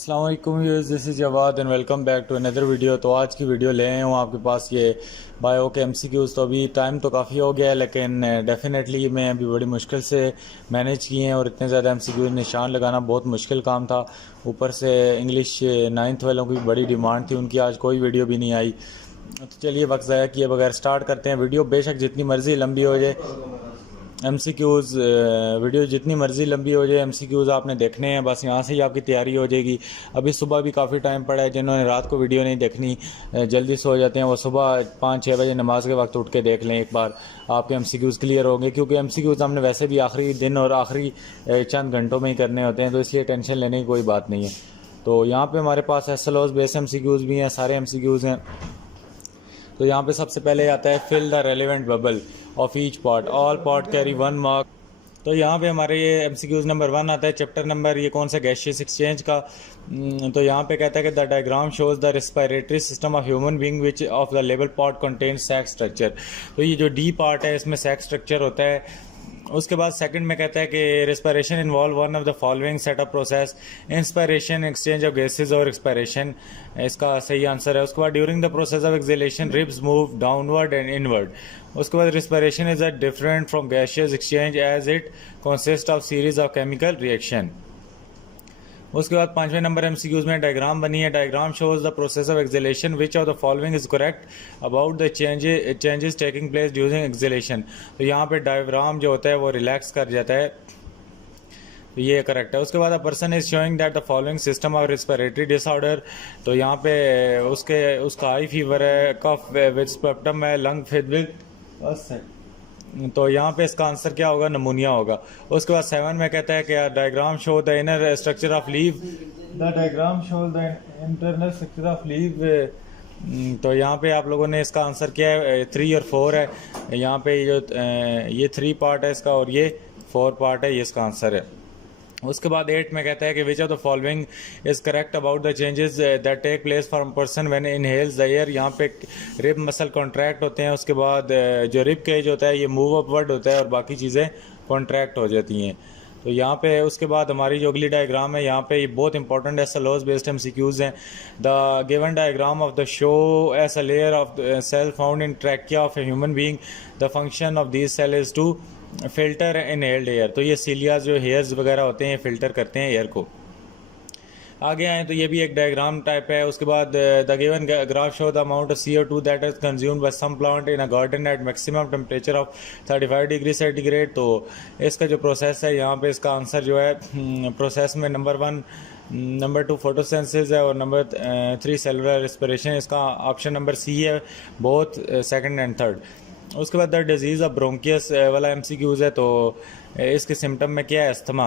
अस्सलाम वालेकुम viewers, this is Jawad and welcome back to another video. तो आज की वीडियो ले आया हूँ आपके पास ये बायो के एमसीक्यूज़। तो अभी टाइम तो काफ़ी हो गया है, लेकिन डेफिनेटली मैं अभी बड़ी मुश्किल से मैनेज किए हैं और इतने ज़्यादा एमसीक्यूज़ निशान लगाना बहुत मुश्किल काम था। ऊपर से इंग्लिश नाइन्थ वालों की बड़ी डिमांड थी, उनकी आज कोई वीडियो भी नहीं आई। तो चलिए वक्त ज़ाया किए बगैर स्टार्ट करते हैं। वीडियो बेशक जितनी मर्ज़ी लंबी हो जाए, एमसीक्यूज़ वीडियो जितनी मर्ज़ी लंबी हो जाए, एमसीक्यूज़ आपने देखने हैं, बस यहाँ से ही आपकी तैयारी हो जाएगी। अभी सुबह भी काफ़ी टाइम पड़ा है, जिन्होंने रात को वीडियो नहीं देखनी, जल्दी सो जाते हैं, वो सुबह 5-6 बजे नमाज के वक्त उठ के देख लें, एक बार आपके एमसीक्यूज़ क्लियर होंगे। क्योंकि एमसीक्यूज़ हमने वैसे भी आखिरी दिन और आखिरी चंद घंटों में ही करने होते हैं, तो इसलिए टेंशन लेने की कोई बात नहीं है। तो यहाँ पर हमारे पास एसएलओज़ बेस एमसीक्यूज़ भी हैं, सारे एमसीक्यूज़ हैं। तो यहाँ पे सबसे पहले आता है fill the relevant bubble of each part, all part carry 1 mark. तो यहाँ पे हमारे ये एमसीक्यूज नंबर 1 आता है, चैप्टर नंबर ये कौन सा गैसियस एक्सचेंज का। तो यहाँ पे कहता है कि the diagram shows the respiratory system of human being which of the level part contains sac structure. तो ये जो डी पार्ट है इसमें सैक स्ट्रक्चर होता है। उसके बाद सेकंड में कहता है कि respiration involve one of the following set of process, inspiration, exchange of gases और एक्सपायरेशन, इसका सही आंसर है। उसके बाद during the process of exhalation ribs move downward and inward. उसके बाद respiration is a different from gaseous exchange as it consist of series of chemical reaction. उसके बाद 5वें नंबर एमसीक्यूज में डायग्राम बनी है। Diagram shows the process of exhalation which of the following is correct about the changes taking place during exhalation. तो यहाँ पे डायग्राम जो होता है वो रिलैक्स कर जाता है, तो ये करेक्ट है। उसके बाद a person is showing that the following system of respiratory disorder. तो यहाँ पे उसका हाई फीवर है, कफ विद स्पेक्ट्रम है, लंग विद, तो यहाँ पे इसका आंसर क्या होगा, नमूनिया होगा। उसके बाद 7 में कहता है कि diagram show the inner structure of leave, the diagram show the internal structure of leave. तो यहाँ पे आप लोगों ने इसका आंसर क्या है, 3 और 4 है। यहाँ पे ये 3 पार्ट है इसका और ये 4 पार्ट है, ये इसका आंसर है। उसके बाद 8 में कहता है कि which of the following is correct about the changes that take place for person when inhales the air. यहाँ पे रिब मसल कॉन्ट्रैक्ट होते हैं, उसके बाद जो रिब केज होता है ये मूव अपवर्ड होता है और बाकी चीज़ें कॉन्ट्रैक्ट हो जाती हैं। तो यहाँ पे उसके बाद हमारी जो अगली डायग्राम है, यहाँ पे ये बहुत इंपॉर्टेंट एसएलओज बेस्ड एमसीक्यूज हैं। The given diagram of the shows a layer of cell found in trachea of a human being, the function of this cell is to filter inhaled air. तो ये सीलिया जो hairs वगैरह होते हैं ये filter करते हैं एयर को। आगे आए तो ये भी एक डायग्राम टाइप है। उसके बाद the given graph show the amount of CO2 that is consumed by some plant in a garden at maximum temperature of 35 degree centigrade. तो इसका जो प्रोसेस है, यहाँ पे इसका आंसर जो है प्रोसेस में नंबर 1, नंबर 2 फोटोसिंथेसिस है और नंबर 3 सेलुलर रेस्पिरेशन। इसका ऑप्शन नंबर सी है, बोथ सेकंड एंड थर्ड। उसके बाद द डिजीज़ ऑफ ब्रोंकियस वाला एमसीक्यूज है। तो इसके सिम्टम में क्या है, अस्थमा।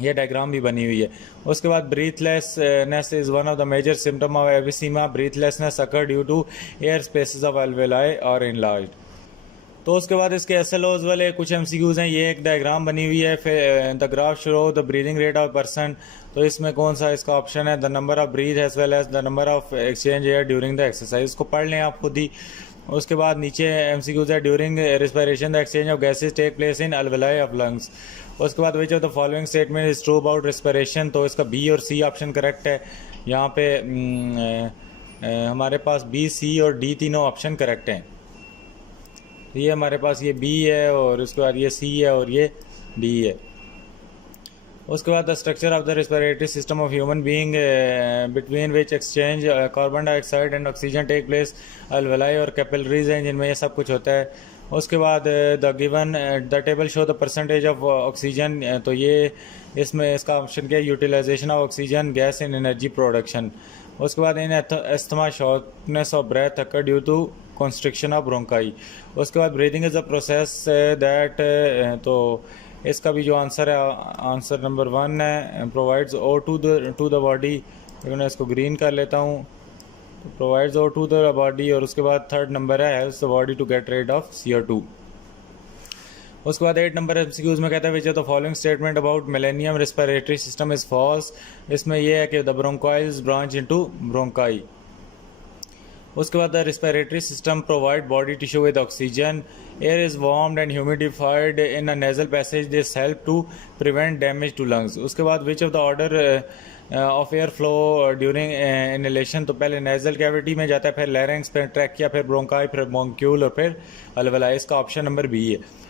ये डायग्राम भी बनी हुई है। उसके बाद breathlessness is one of the major symptom of emphysema. Breathlessness occur due to air spaces of alveoli और इनलार्ज्ड। तो उसके बाद इसके एसएलओज वाले कुछ एमसीक्यूज हैं। ये एक डायग्राम बनी हुई है, the graph show the breathing rate of person. तो इसमें कौन सा इसका ऑप्शन है, the number of breath as well as the number of exchange air during the exercise. इसको पढ़ लें आप खुद ही। उसके बाद नीचे एमसीक्यूज है, during respiration the exchange of gases take place in alveoli of lungs. उसके बाद which of the following statement is true about respiration. तो इसका बी और सी ऑप्शन करेक्ट है। यहाँ पे हमारे पास बी, सी और डी तीनों ऑप्शन करेक्ट हैं। ये हमारे पास ये बी है और उसके बाद ये सी है और ये डी है। उसके बाद the structure of the respiratory system of human being between which exchange carbon dioxide and oxygen take place, alveoli और कैपिलरीज हैं जिनमें ये सब कुछ होता है। उसके बाद the given the table show the percentage of oxygen. तो ये इसमें इसका ऑप्शन क्या है, utilisation of oxygen gas in energy production. उसके बाद in asthma shortness of breath occur due to constriction of bronchi. उसके बाद breathing is a process that, तो इसका भी जो आंसर है, आंसर नंबर 1 है, provides O2 to the body. मैं इसको ग्रीन कर लेता हूँ, provides O2 to the body. और उसके बाद थर्ड नंबर है, helps the body to get rid of CO2। उसके बाद 8 नंबर एमसीक्यूज में कहता है which of the following statement about millennium respiratory system is false. इसमें यह है कि the bronchioles branch into bronchi. उसके बाद the respiratory system provide body tissue with oxygen, air is warmed and humidified in a nasal passage, this help to prevent damage to lungs. उसके बाद which of the order of air flow during inhalation, तो पहले nasal cavity में जाता है, फिर larynx, फिर trachea, फिर ब्रोंकाई, फिर ब्रोंक्यूल और फिर अलवेलाई। इसका ऑप्शन नंबर बी है।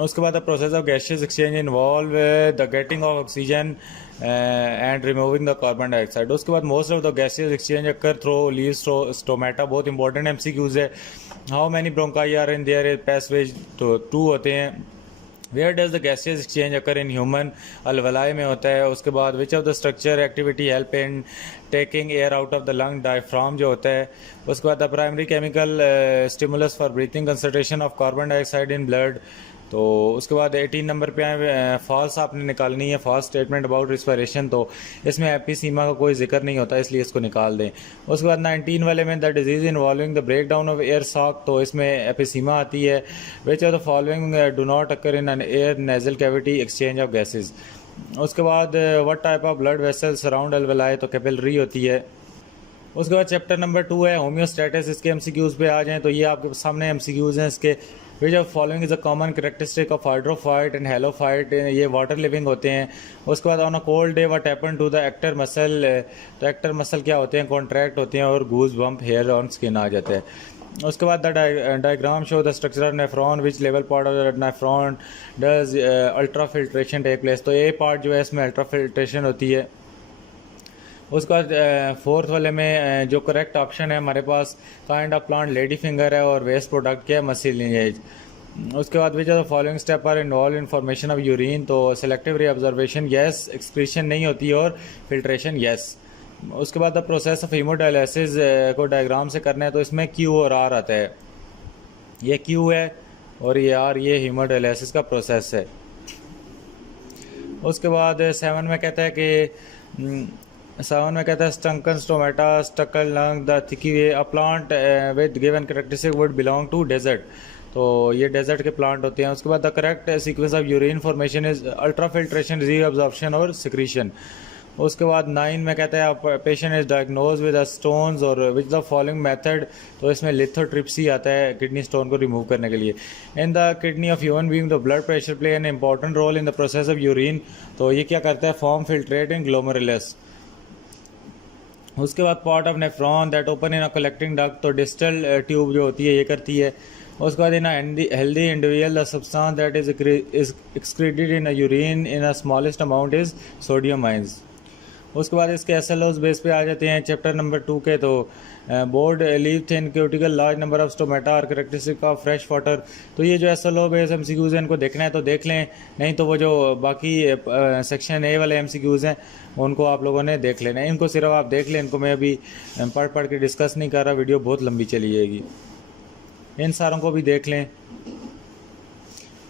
उसके बाद the process of gases exchange involve the getting of oxygen and removing the carbon dioxide. उसके बाद most of the gases exchange occur through leaves stomata. बहुत इंपॉर्टेंट एमसीक्यूज है। How many bronchi are in their passageways, तो 2 होते हैं। Where does the gases exchange occur in human, alveoli में होता है। उसके बाद which of the structure activity help in taking air out of the lung, diaphragm जो होता है। उसके बाद the primary chemical stimulus for breathing, concentration of carbon dioxide in blood. तो उसके बाद 18 नंबर पे आए, फॉल्स आपने निकालनी है, फॉल्स स्टेटमेंट अबाउट रिस्पिरेशन। तो इसमें एपिसीमा का कोई जिक्र नहीं होता, इसलिए इसको निकाल दें। उसके बाद 19 वाले में the disease involving the break down of air sac, तो इसमें एपिसीमा आती है। Which of the following do not occur in an air nasal cavity exchange of gases. उसके बाद what type of blood vessel surround alveoli, तो capillary होती है। उसके बाद चैप्टर नंबर 2 है होम्योस्टेटिस। इसके एमसीक्यूज पे आ जाएं तो ये आपके सामने एमसीक्यूज हैं इसके। Which of following is a common characteristic of hydrophyte and halophyte, ये वाटर लिविंग होते हैं। उसके बाद on a cold day what happen to the arrector muscle, तो एक्टर मसल क्या होते हैं, कॉन्ट्रैक्ट होते हैं और goose bump hair on skin आ जाता है। उसके बाद the diagram show the structure of nephron which लेवल part of the nephron does ultra filtration take place, तो ये पार्ट जो है इसमें अल्ट्रा फिल्ट्रेशन होती है। उसके बाद 4th वाले में जो करेक्ट ऑप्शन है हमारे पास kind of plant lady finger है और वेस्ट प्रोडक्ट क्या है, मसल लिनेज। उसके बाद which are the following step are involve in formation of urine, तो सेलेक्टिव रीअब्जर्वेशन यस, एक्सक्रीशन नहीं होती और फिल्ट्रेशन यस। उसके बाद द प्रोसेस ऑफ हीमोडायलिसिस को डायग्राम से करना है, तो इसमें क्यू और आर आता है। ये क्यू है और ये आर, ये हीमोडायलिसिस का प्रोसेस है। उसके बाद 7 में कहता है कि स्टंकन स्टोमेटा स्टकल lung the thick way a plant with given characteristic would belong to desert, तो ये डेजर्ट के प्लांट होते हैं। उसके बाद the correct sequence of urine formation is ultra filtration, reabsorption और सिक्रीशन। उसके बाद 9 में कहता है patient is diagnose with stones और विच द फॉलोइंग मेथड, तो इसमें लिथोट्रिप्सी आता है किडनी स्टोन को रिमूव करने के लिए। In the kidney of human being the blood pressure play an important role in the process of urine, तो ये क्या करता है, फॉर्म फिल्ट्रेट इन ग्लोमेरुलस। उसके बाद part of nephron that open in a collecting duct, तो डिस्टल ट्यूब जो होती है ये करती है। उसके बाद इन healthy individual the substance that is excreted in urine in a smallest amount is sodium ions. उसके बाद इसके एसएलओज बेस पे आ जाते हैं चैप्टर नंबर 2 के। तो board leave thin cuticle large number of stomata और करेक्टरिस्टिक ऑफ फ्रेश वाटर, तो ये जो एसएलओ बेस एमसीक्यूज हैं इनको देखना है तो देख लें, नहीं तो वो जो बाकी सेक्शन ए वाले एमसीक्यूज हैं उनको आप लोगों ने देख लेना है। इनको सिर्फ आप देख लें, इनको मैं अभी पढ़ के डिस्कस नहीं कर रहा, वीडियो बहुत लंबी चली जाएगी। इन सारों को भी देख लें।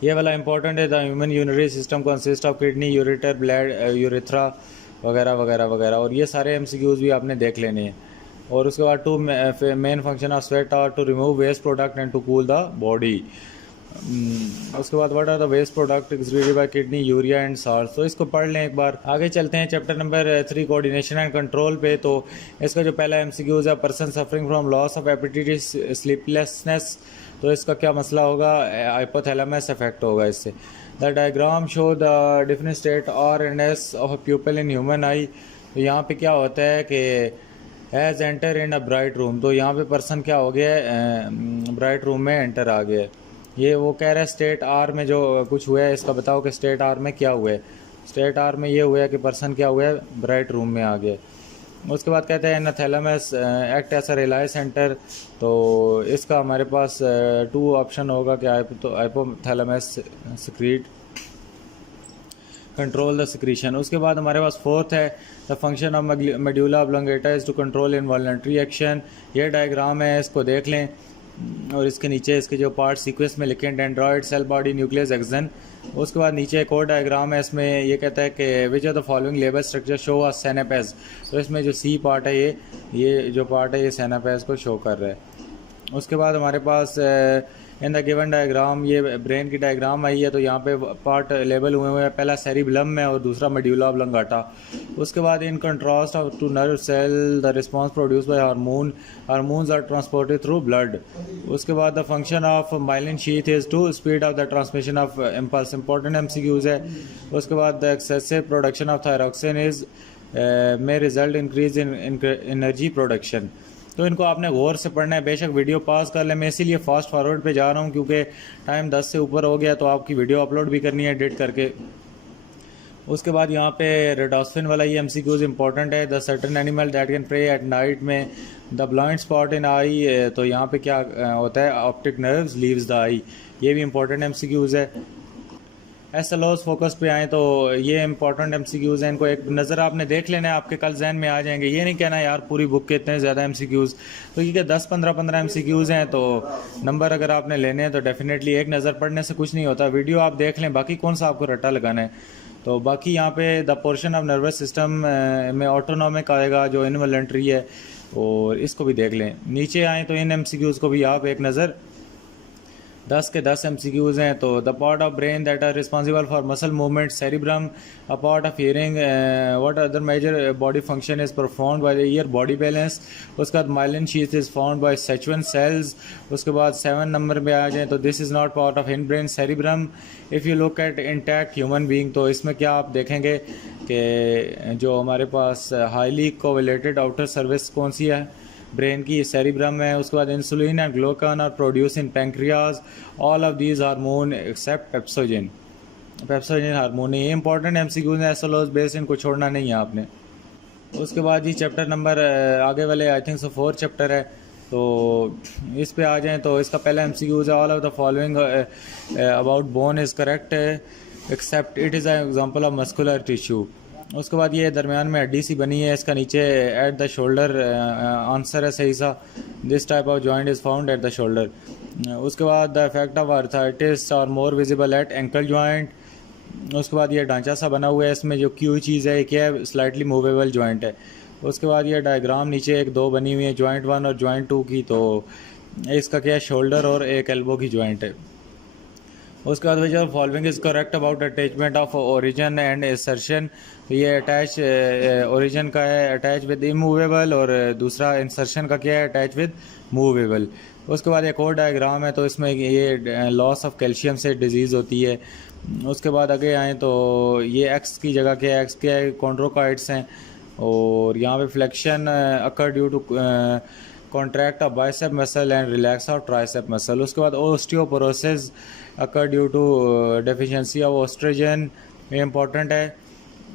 ये वाला इंपॉर्टेंट है, the human urinary system consist of kidney, ureter, blood, urethra वगैरह वगैरह वगैरह, और ये सारे एमसीक्यूज भी आपने देख लेने हैं। और उसके बाद 2 main function of sweat are to remove waste product and to cool the body. उसके बाद what are the waste product excreted by kidney, urea and salt, तो इसको पढ़ लें एक बार। आगे चलते हैं chapter number 3 coordination and control पे। तो इसका जो पहला एमसीक्यूज है, person suffering from loss of appetite, sleeplessness, तो इसका क्या मसला होगा, हाइपोथैलेमस इफेक्ट होगा इससे। The diagram show the different state R and S of a pupil in human eye, तो यहाँ पे क्या होता है कि as enter in a bright room, तो यहाँ पे पर्सन क्या हो गया है, ब्राइट रूम में एंटर आ गया है। ये वो कह रहा है स्टेट आर में जो कुछ हुआ है इसका बताओ कि स्टेट आर में क्या हुआ है। स्टेट आर में ये हुआ है कि पर्सन क्या हुआ है, ब्राइट रूम में आ गया। उसके बाद कहते हैं thalamus act as a relay centre, तो इसका हमारे पास 2 ऑप्शन होगा कि hypothalamus secrete control the secretion. उसके बाद हमारे पास 4th है the function of medulla oblongata is to control involuntary action. ये डायग्राम है, इसको देख लें और इसके नीचे इसके जो पार्ट सीक्वेंस में लिखे, dendroid, cell body, nucleus, axon. उसके बाद नीचे एक और डायग्राम है, इसमें ये कहता है कि which are the following label structure show a synapse, तो इसमें जो सी पार्ट है ये जो पार्ट है ये सिनेपेस को शो कर रहा है। उसके बाद हमारे पास इन द गिवन डायग्राम ये ब्रेन की डायग्राम आई है, तो यहाँ पे पार्ट लेबल हुए हैं, पहला सेरिबलम है और दूसरा मेड्यूला ऑब्लोंगाटा। उसके बाद in contrast to nerve cell the response produce by hormones are transported through blood. उसके बाद the function of myelin sheath is to speed of the transmission of impulse, important MCQs है। उसके बाद the excessive production of thyroxine is में result increase in energy production. तो इनको आपने गौर से पढ़ना है। बेशक वीडियो पास कर लें, मैं इसीलिए फास्ट फॉरवर्ड पे जा रहा हूँ क्योंकि टाइम 10 से ऊपर हो गया, तो आपकी वीडियो अपलोड भी करनी है एडिट करके। उसके बाद यहाँ पे रेडोस्फिन वाला ये MCQs इंपॉर्टेंट है। The certain animal that can prey at night में the blind spot in eye, तो यहाँ पे क्या होता है, optic nerves leaves the eye, ये भी इंपॉर्टेंट MCQs है। SLOs फोकस पे आए तो ये इंपॉर्टेंट MCQs हैं, इनको एक नज़र आपने देख लेना है, आपके कल जहन में आ जाएंगे। ये नहीं कहना यार पूरी बुक के इतने ज़्यादा MCQs, तो ये 10-15 MCQs हैं, तो नंबर अगर आपने लेने हैं तो डेफिनेटली एक नज़र पढ़ने से कुछ नहीं होता, वीडियो आप देख लें, बाकी कौन सा आपको रट्टा लगाना है। तो बाकी यहाँ पे the portion of nervous system में ऑटोनॉमिक आएगा जो इनवॉलंटरी है, और इसको भी देख लें। नीचे आए तो इन MCQs को भी आप एक नज़र, 10 के 10 MCQs हैं। तो the part of brain that are responsible for muscle movement cerebrum, a part of hearing, what other major body function is performed by the ear, body balance. उसके बाद myelin sheath is found by Schwann cells. उसके बाद 7 नंबर पे आ जाए तो this is not part of in brain cerebrum if you look at intact human being. तो इसमें क्या आप देखेंगे कि जो हमारे पास हाईली कोवलेटेड आउटर सर्विस कौन सी है, ब्रेन की, सेरिब्रम है। उसके बाद insulin and glucagon are produce in pancreas, all of these hormone except pepsinogen, pepsinogen hormone. ये इंपॉर्टेंट MCQs हैं, SLOs बेस, इनको छोड़ना नहीं है आपने। उसके बाद ये चैप्टर नंबर आगे वाले आई थिंक सो 4 चैप्टर है, तो इस पे आ जाएं तो इसका पहला MCQs है, all of the following about bone is correct except it is an example of muscular tissue. उसके बाद ये दरमियान में हड्डी सी बनी है, इसका नीचे एट द शोल्डर आंसर है सही सा, this type of joint is found at the shoulder. उसके बाद द इफेक्ट ऑफ आर्थराइटिस और more visible at ankle joint. उसके बाद ये ढांचा सा बना हुआ है, इसमें जो क्यू चीज़ है क्या है, स्लाइटली मूवेबल जॉइंट है। उसके बाद ये डायग्राम नीचे 1-2 बनी हुई है, जॉइंट 1 और जॉइंट 2 की, तो इसका क्या है, शोल्डर और एक एल्बो की जॉइंट है। उसके बाद जो following is correct about attachment of origin and insertion, ये अटैच ओरिजिन का है अटैच विद इमूवेबल, और दूसरा इंसर्शन का क्या है, अटैच विद मूवेबल। उसके बाद एक और डायग्राम है, तो इसमें ये लॉस ऑफ कैल्शियम से डिजीज़ होती है। उसके बाद आगे आएँ तो ये एक्स की जगह क्या है, एक्स क्या है, कॉन्ड्रोकाइड्स हैं, और यहाँ पे flexion occur due to contract of bicep muscle and relax of tricep muscle. उसके बाद osteoporosis occur due to deficiency of oestrogen, ये इंपॉर्टेंट है।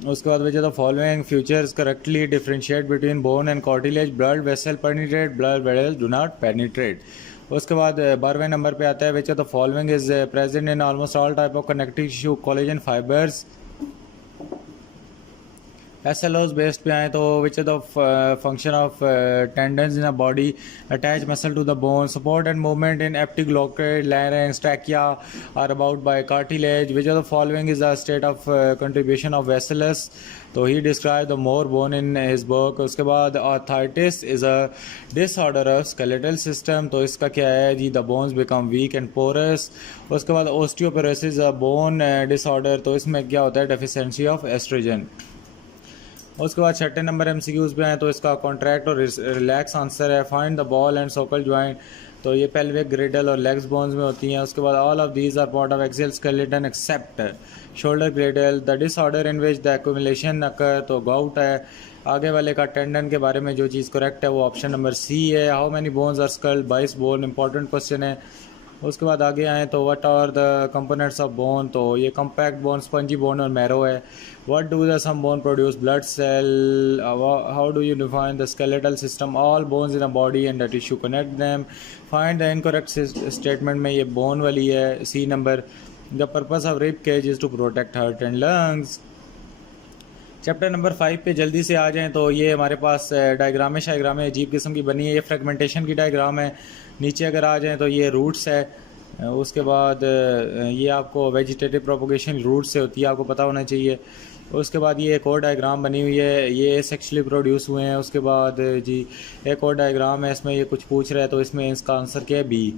उसके बाद वजह तो following features correctly differentiate between bone and cartilage, blood vessel penetrate, blood vessel do not penetrate. उसके बाद 12वें नंबर पे आता है which the following is present in almost all type of connective tissue, collagen fibres. SLOs based पे आए तो which the function of tendons in a body, attach muscle to the bone, support and movement in epiglottis, larynx, trachea are about by cartilage. Which of the following is the state of contribution of vessels, तो he describe the more bone in his book. उसके बाद arthritis is a disorder of skeletal system, तो इसका क्या है जी, the bones become weak and porous. उसके बाद ओस्टियोपोरोसिस अ बोन डिसऑर्डर, तो इसमें क्या होता है, डेफिशिएंसी ऑफ एस्ट्रोजन। उसके बाद 6 नंबर MCQs पे हैं, तो इसका कॉन्ट्रैक्ट और रिलैक्स आंसर है, find the ball and सोकल joint, तो ये पेल्विक, ग्रिडल और लेग्स बोन्स में होती हैं। उसके बाद all of these are part of axial skeleton except shoulder girdle, the disorder in which the accumulation occur, तो गाउट है। आगे वाले का टेंडन के बारे में जो चीज़ करेक्ट है वो ऑप्शन नंबर C है। How many bones are skull, 22 bone, important question है। उसके बाद आगे आएँ तो what are the components of bone, तो ये कम्पैक्ट बोन, स्पंजी बोन और मैरो है। What do the some bone produce, blood cell. How do you define the skeletal system, all bones in a body and the tissue connect them. Find the incorrect statement में ये bone वाली है, C नंबर। The purpose of rib cage is to protect heart and lungs. Chapter number 5 पे जल्दी से आ जाएं तो ये हमारे पास डायग्रामें शायग्रामें अजीब किस्म की बनी है, ये फ्रेगमेंटेशन की डायग्राम है। नीचे अगर आ जाएं तो ये रूट्स है, उसके बाद ये आपको वेजिटेटिव प्रोपोगेशन रूट से होती है, आपको पता होना चाहिए। उसके बाद ये एक और डायग्राम बनी हुई है, ये सेक्सुअली प्रोड्यूस हुए हैं। उसके बाद जी एक और डायग्राम है, इसमें ये कुछ पूछ रहा है, तो इसमें इसका आंसर क्या है, B।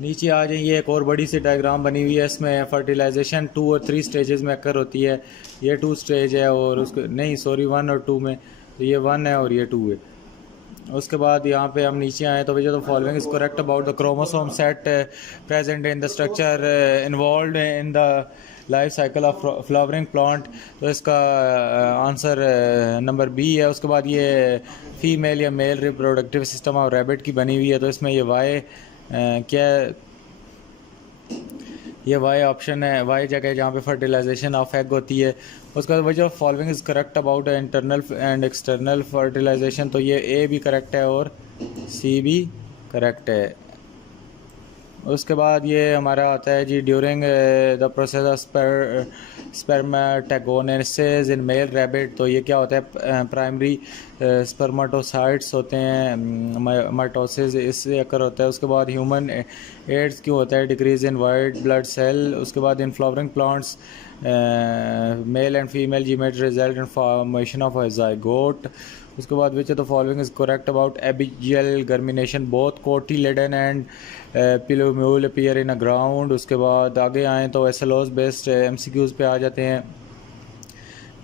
नीचे आ जाइए, एक और बड़ी सी डायग्राम बनी हुई है, इसमें फर्टिलाइजेशन 2 और 3 स्टेजेस में अकर होती है। ये 2 स्टेज है, और उसके नहीं सॉरी 1 और 2 में, तो ये 1 है और ये 2 है। उसके बाद यहाँ पे हम नीचे आए तो भैया तो following is correct about the chromosome set present in the structure involve in the life cycle of flowering plant, तो इसका आंसर नंबर बी है। उसके बाद ये फीमेल या male reproductive system of rabbit की बनी हुई है, तो इसमें ये वाई क्या, ये वाई ऑप्शन है, वाई जगह जहाँ पे फर्टिलाइजेशन ऑफ एग होती है। उसके बाद वजह following is correct about internal and external fertilisation, तो ये ए भी करेक्ट है और सी भी करेक्ट है। उसके बाद ये हमारा आता है जी during the process of spermatogenesis in male rabbit, तो ये क्या होता है, प्राइमरी स्पर्मेटोसाइट्स होते हैं, माइटोसिस इससे अकर होता है। उसके बाद ह्यूमन एड्स क्यों होता है, decrease in white blood cell. उसके बाद in flowering plants male and female gamete result in formation of a zygote. उसके बाद which of the following is correct about epigeal germination, both cotyledon and plumule appear in a ground. उसके बाद आगे आएँ तो एसएलओज based MCQs पे आ जाते हैं।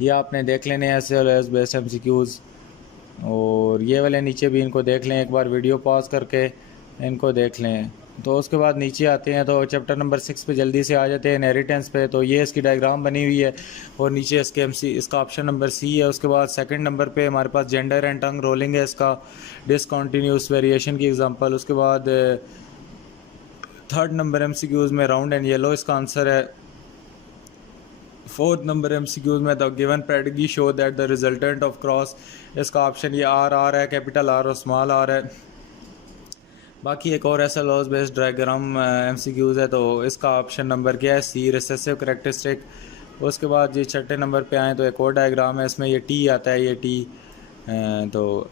ये आपने देख लेने हैं एसएलओज बेस्ड एमसीक्यूज़, और ये वाले नीचे भी इनको देख लें, एक बार वीडियो पॉज करके इनको देख लें। तो उसके बाद नीचे आते हैं तो चैप्टर नंबर 6 पे जल्दी से आ जाते हैं, इनहेरिटेंस पे। तो ये इसकी डायग्राम बनी हुई है और नीचे इसके एमसी इसका ऑप्शन नंबर सी है। उसके बाद सेकंड नंबर पे हमारे पास जेंडर एंड टंग रोलिंग है, इसका डिसकंटिन्यूस वेरिएशन की एग्जांपल। उसके बाद थर्ड नंबर एमसीक्यूज़ में राउंड एंड येलो इसका आंसर है। फोर्थ नंबर एमसीक्यूज़ में the given pedigree show that the resultant of cross, इसका ऑप्शन ये आर है, कैपिटल आर और स्मॉल आर है। बाकी एक और ऐसा लॉस बेस्ड डायग्राम एमसीक्यूज़ है, तो इसका ऑप्शन नंबर क्या है, सी रिसेसिव करेक्टरिस्टिक। उसके बाद ये छठे नंबर पे आए तो एक और डायग्राम है, इसमें ये टी आता है, ये टी। तो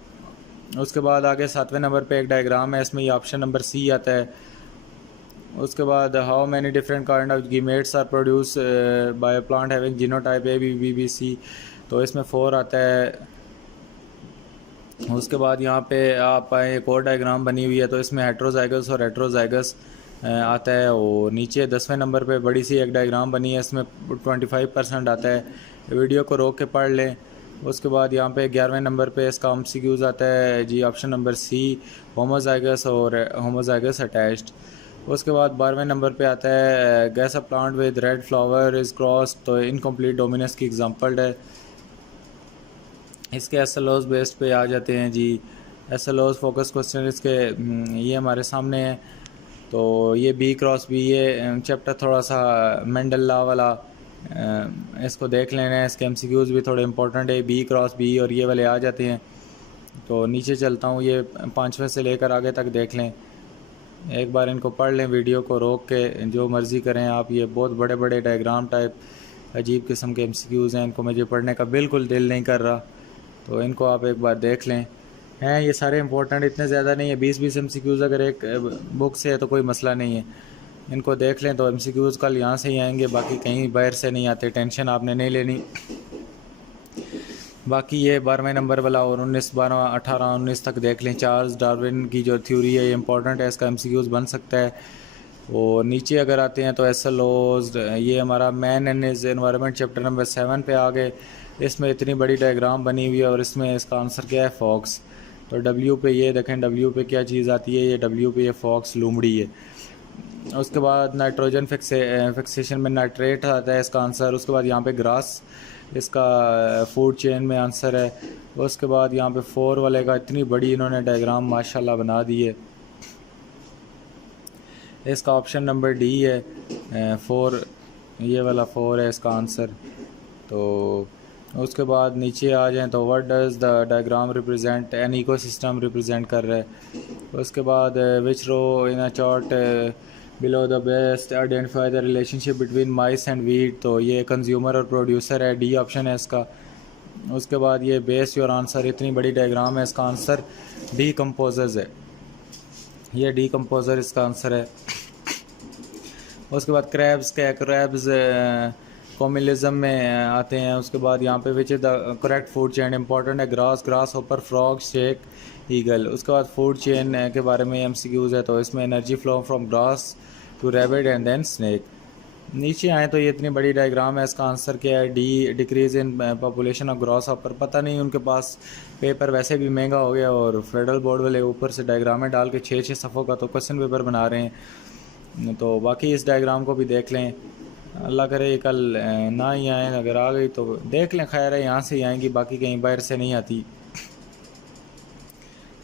उसके बाद आगे सातवें नंबर पे एक डायग्राम है, इसमें ये ऑप्शन नंबर सी आता है। उसके बाद how many different kind of gametes are produce by plant having genotype A B B B C, तो इसमें 4 आता है। उसके बाद यहाँ पे आप आए एक और डायग्राम बनी हुई है, तो इसमें हेट्रोजाइगस और हेट्रोजाइगस आता है। और नीचे 10वें नंबर पे बड़ी सी एक डायग्राम बनी है, इसमें 25% आता है। वीडियो को रोक के पढ़ लें। उसके बाद यहाँ पे 11वें नंबर पे इसका एमसीक्यूज़ आता है जी, ऑप्शन नंबर सी, होमोजाइगस और होमोजाइगस अटैच्ड। उसके बाद 12वें नंबर पे आता है gas a plant with red flower is cross, तो इनकम्प्लीट डोमिनेंस की एग्जांपल है। इसके एसएलओज बेस्ड पे आ जाते हैं जी, एसएलओज फोकस क्वेश्चन इसके ये हमारे सामने है। तो ये बी क्रॉस बी, ये चैप्टर थोड़ा सा मेंडल लॉ वाला, इसको देख लेना है। इसके एमसीक्यूज़ भी थोड़े इंपॉर्टेंट है, बी क्रॉस बी और ये वाले आ जाते हैं। तो नीचे चलता हूँ, ये 5वें से लेकर आगे तक देख लें, एक बार इनको पढ़ लें, वीडियो को रोक के जो मर्ज़ी करें आप। ये बहुत बड़े बड़े डायग्राम टाइप अजीब किस्म के एमसीक्यूज़ हैं, इनको मुझे पढ़ने का बिल्कुल दिल नहीं कर रहा, तो इनको आप एक बार देख लें। हैं ये सारे इंपॉर्टेंट, इतने ज़्यादा नहीं है, 20-20 एमसीक्यूज़ अगर एक बुक से है तो कोई मसला नहीं है। इनको देख लें तो एमसीक्यूज़ कल यहाँ से ही आएंगे, बाकी कहीं बाहर से नहीं आते, टेंशन आपने नहीं लेनी। बाकी ये 12वें नंबर वाला और 19, 12, 18, 19 तक देख लें। चार्ल्स डार्विन की जो थ्योरी है ये इंपॉर्टेंट है, इसका एमसीक्यूज़ बन सकता है। और नीचे अगर आते हैं तो एसएलओज, ये हमारा man and his environment chapter number 7 पे आ गए। इसमें इतनी बड़ी डायग्राम बनी हुई है और इसमें इसका आंसर क्या है, फॉक्स। तो डब्ल्यू पे ये देखें, डब्ल्यू पे क्या चीज़ आती है, ये डब्ल्यू पे ये फॉक्स लूमड़ी है। उसके बाद नाइट्रोजन फिक्सेशन में नाइट्रेट आता है इसका आंसर। उसके बाद यहाँ पे ग्रास इसका फूड चेन में आंसर है। उसके बाद यहाँ पे 4 वाले का इतनी बड़ी इन्होंने डायग्राम माशाल्लाह बना दी है, इसका ऑप्शन नंबर डी है, 4, ये वाला 4 है इसका आंसर। तो उसके बाद नीचे आ जाएं तो what does the diagram represent, an ecosystem represent कर रहा है। उसके बाद which row in a chart below the best identify the relationship between mice and wheat, तो ये कंज्यूमर और प्रोड्यूसर है, डी ऑप्शन है इसका। उसके बाद ये बेस योर आंसर, इतनी बड़ी डायग्राम है, इसका आंसर डी कंपोजर्स है, ये डी कंपोजर इसका आंसर है। उसके बाद क्रैब्स कॉम्युनिज्म में आते हैं। उसके बाद यहाँ पे which is the correct food chain important है, grasshopper frog snake eagle. उसके बाद फूड चेन के बारे में एमसीक्यूज़ है, तो इसमें energy flow from grass to rabbit and then snake. नीचे आए तो ये इतनी बड़ी डायग्राम है, इसका आंसर क्या है, D decrease in population of grass hopper. पता नहीं उनके पास पेपर वैसे भी महंगा हो गया और फेडरल बोर्ड वाले ऊपर से डायग्रामें डाल के 6-6 सफ़ों का तो क्वेश्चन पेपर बना रहे हैं। तो बाकी इस डायग्राम को भी देख लें। अल्लाह करे कल ना ही आए, अगर आ गई तो देख लें, खैर है यहाँ से ही आएंगी, बाकी कहीं बाहर से नहीं आती।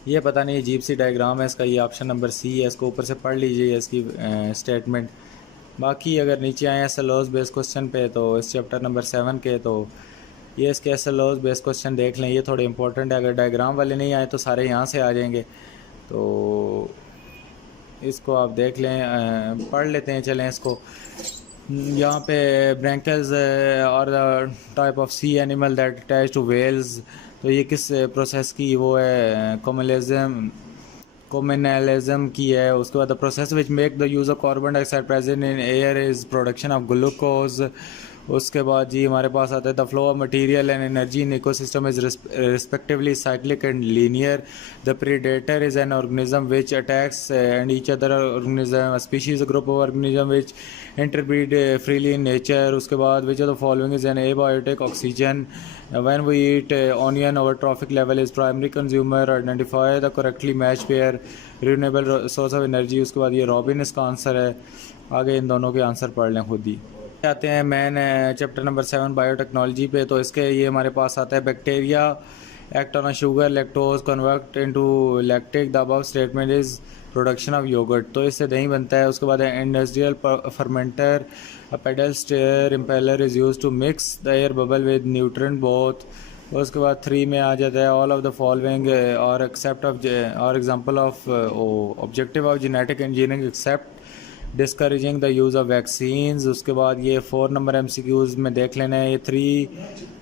ये पता नहीं अजीब सी डायग्राम है इसका, ये ऑप्शन नंबर सी है, इसको ऊपर से पढ़ लीजिए इसकी स्टेटमेंट। बाकी अगर नीचे आए एस एल ओज बेस क्वेश्चन पे, तो इस चैप्टर नंबर 7 के, तो ये इसके एस एल ओज बेस क्वेश्चन देख लें, ये थोड़े इंपॉर्टेंट है। अगर डायग्राम वाले नहीं आए तो सारे यहाँ से आ जाएंगे, तो इसको आप देख लें, पढ़ लेते हैं। चलें इसको, यहाँ पे ब्रैंकल्स और type of sea animal that attach to whales, तो ये किस प्रोसेस की वो है, कोमिनलिज्म की है। उसके बाद the process which make the use of carbon dioxide present in air is production of glucose. उसके बाद जी हमारे पास आता है the flow of material and energy in ecosystem is respectively cyclic and linear. The predator is an organism which attacks and each other organism, species group of organism which interbreed freely in nature. उसके बाद which of the following is an abiotic, oxygen. When we eat onion, our trophic level is primary consumer. Identify the correctly matched pair, renewable source of energy। उसके बाद ये robin इसका answer है। आगे इन दोनों के आंसर पढ़ लें खुद ही। आते हैं मैन चैप्टर नंबर 7 बायोटेक्नोलॉजी पे, तो इसके ये हमारे पास आता है bacteria act on a sugar lactose convert into lactic. The above statement is production of yogurt, तो इससे दही बनता है। उसके बाद industrial fermenter, paddle stirrer impeller is use to mix the air bubble with nutrient broth. उसके बाद 3 में आ जाता है ऑल ऑफ द फॉलोइंग और एक्सेप्ट ऑफ और example of objective of genetic engineering except discouraging the use of vaccines. उसके बाद ये 4 नंबर MCQs में देख लेना है, ये 3,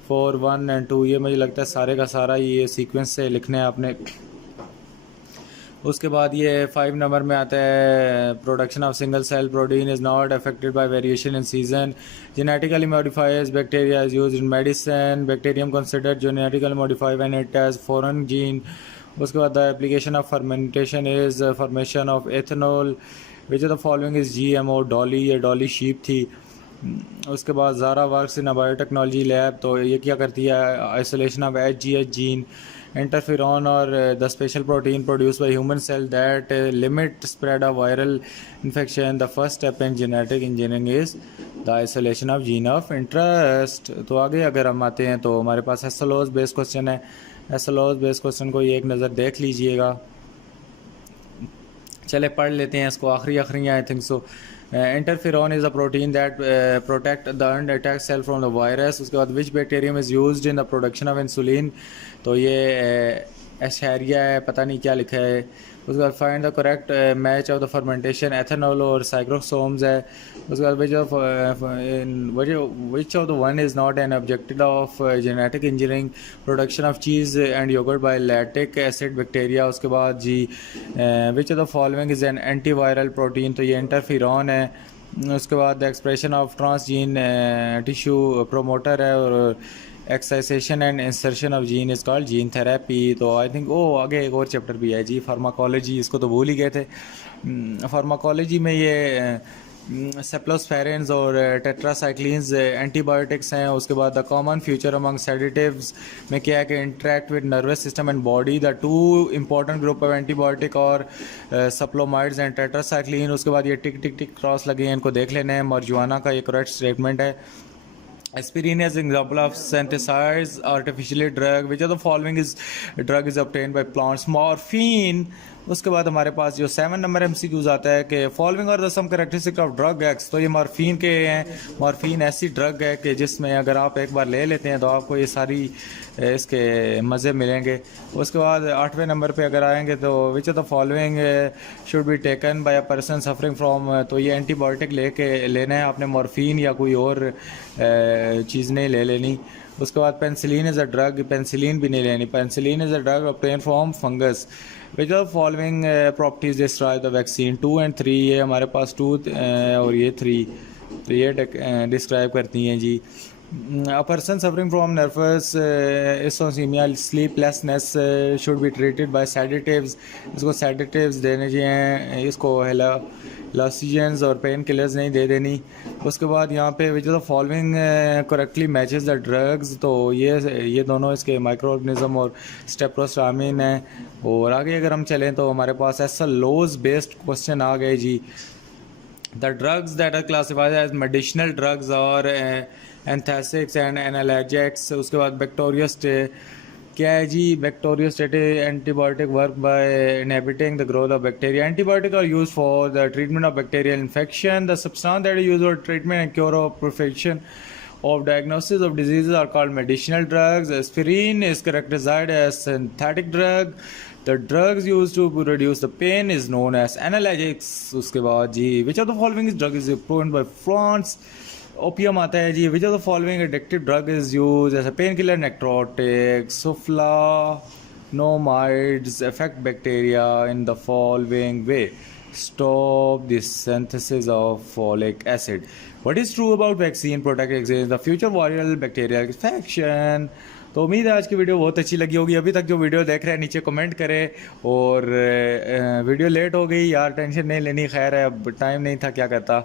4, 1 एंड 2, ये मुझे लगता है सारे का सारा ये सीक्वेंस से लिखना है आपने। उसके बाद ये 5 नंबर में आता है production of single cell protein is not affected by variation in season. Genetically modifies bacteria is use in medicine. Bacterium considered genetically modified when it has foreign gene. उसके बाद the application of fermentation is formation of ethanol. Which of the following is GMO, Dolly, ये Dolly sheep थी। उसके बाद Zara works in biotechnology lab, तो ये क्या करती है, isolation of HGH gene, interferon और the special protein produce by human cell that limit spread of viral infection. The first step in genetic engineering is the isolation of gene of interest. तो आगे अगर हम आते हैं तो हमारे पास SLOs बेस्ड क्वेश्चन है। SLOs बेस्ड क्वेश्चन को ये एक नज़र देख लीजिएगा। चले पढ़ लेते हैं इसको, आखिरी I think so. Interferon is a protein that protect the attack cell from the virus. उसके बाद which bacterium is used in the production of insulin, तो ये एशेरिया है, पता नहीं क्या लिखा है। उसके बाद find the correct match of the fermentation, ethanol और साइक्रोसोम्स है। उसके बाद which of the one is not an objective of genetic engineering, production of cheese and yogurt by lactic acid bacteria. उसके बाद जी which of the following is an antiviral protein, तो ये interferon है। उसके बाद the expression of transgene tissue promoter है, और excision and insertion of gene is called gene therapy. तो आई थिंक आगे एक और चैप्टर भी है जी, फार्माकोलॉजी, इसको तो भूल ही गए थे। फार्माकोलॉजी में ये सेप्लोस्फेरिन्स और टेट्रासाइक्लिन्स एंटीबायोटिक्स हैं। उसके बाद the common future among sedatives में क्या है कि interact with nervous system and body. The 2 important group of antibiotic और सप्लोमाइड्स एंड टेट्रासाइक्लिन। उसके बाद ये टिक टिक टिक क्रॉस लगे हैं, इनको देख लेना है। मरजुआना का ये करेक्ट स्टेटमेंट है। Aspirin is an example of synthesized artificially drug. Which of the following is drug is obtained by plants? Morphine। उसके बाद हमारे पास जो 7 नंबर MCQs आता है कि following are the some characteristic of drug X, तो ये मॉर्फिन के हैं। मॉर्फिन ऐसी ड्रग है कि जिसमें अगर आप एक बार ले लेते हैं तो आपको ये सारी इसके मज़े मिलेंगे। उसके बाद 8वें नंबर पे अगर आएंगे तो विच of the following should be taken by a person suffering from, तो ये एंटीबायोटिक लेना है आपने, मॉर्फिन या कोई और चीज़ नहीं ले लेनी। उसके बाद penicillin is a drug, penicillin भी नहीं लेनी। Penicillin is a drug obtain from fungus. Which of following properties describe the vaccine, 2 और 3, ये हमारे पास 2 और ये 3, तो ये डिस्क्राइब करती हैं जी। A person suffering from nervous insomnia, sleeplessness should be treated by sedatives। इसको sedatives देने चाहिए, इसको hallucinogens और पेन किलर्स नहीं दे देनी। उसके बाद यहाँ पे विच of the following correctly matches the drugs, तो ये दोनों इसके माइक्रो ऑर्गेनिज्म और स्टेप्रोस्टामिन है। और आगे अगर हम चलें तो हमारे पास SLOs बेस्ड क्वेश्चन आ गए जी। The drugs that are classified as medicinal drugs or anaesthetics and analgesics. उसके बाद बैक्टीरियोस्टेट क्या है जी, bacteriostatic antibiotic work by inhibiting the growth of bacteria. Antibiotic are use for the treatment of bacterial infection. The substance that is used for treatment and cure of prevention of diagnosis of diseases are called medicinal drugs. Aspirin is characterized as synthetic drug. The drugs used to reduce the pain is known as analgesics. उसके बाद जी which of the following drug is approved by France? Opium आता है जी। which of the following addictive drug is used as a painkiller? Necrotics. Sulfonamides affect bacteria in the following way. Stop the synthesis of folic acid. What is true about vaccine protect against the future viral bacterial infection? तो उम्मीद है आज की video बहुत अच्छी लगी होगी। अभी तक जो वीडियो देख रहे हैं नीचे कमेंट करें। और वीडियो लेट हो गई यार, टेंशन नहीं लेनी, खैर है, अब टाइम नहीं था, क्या करता।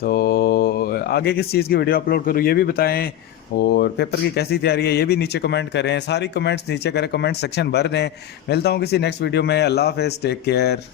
तो आगे किस चीज़ की वीडियो अपलोड करूँ ये भी बताएं, और पेपर की कैसी तैयारी है ये भी नीचे कमेंट करें। सारी कमेंट्स नीचे करें, कमेंट सेक्शन भर दें। मिलता हूँ किसी नेक्स्ट वीडियो में। अल्लाह हाफ़िज़, टेक केयर।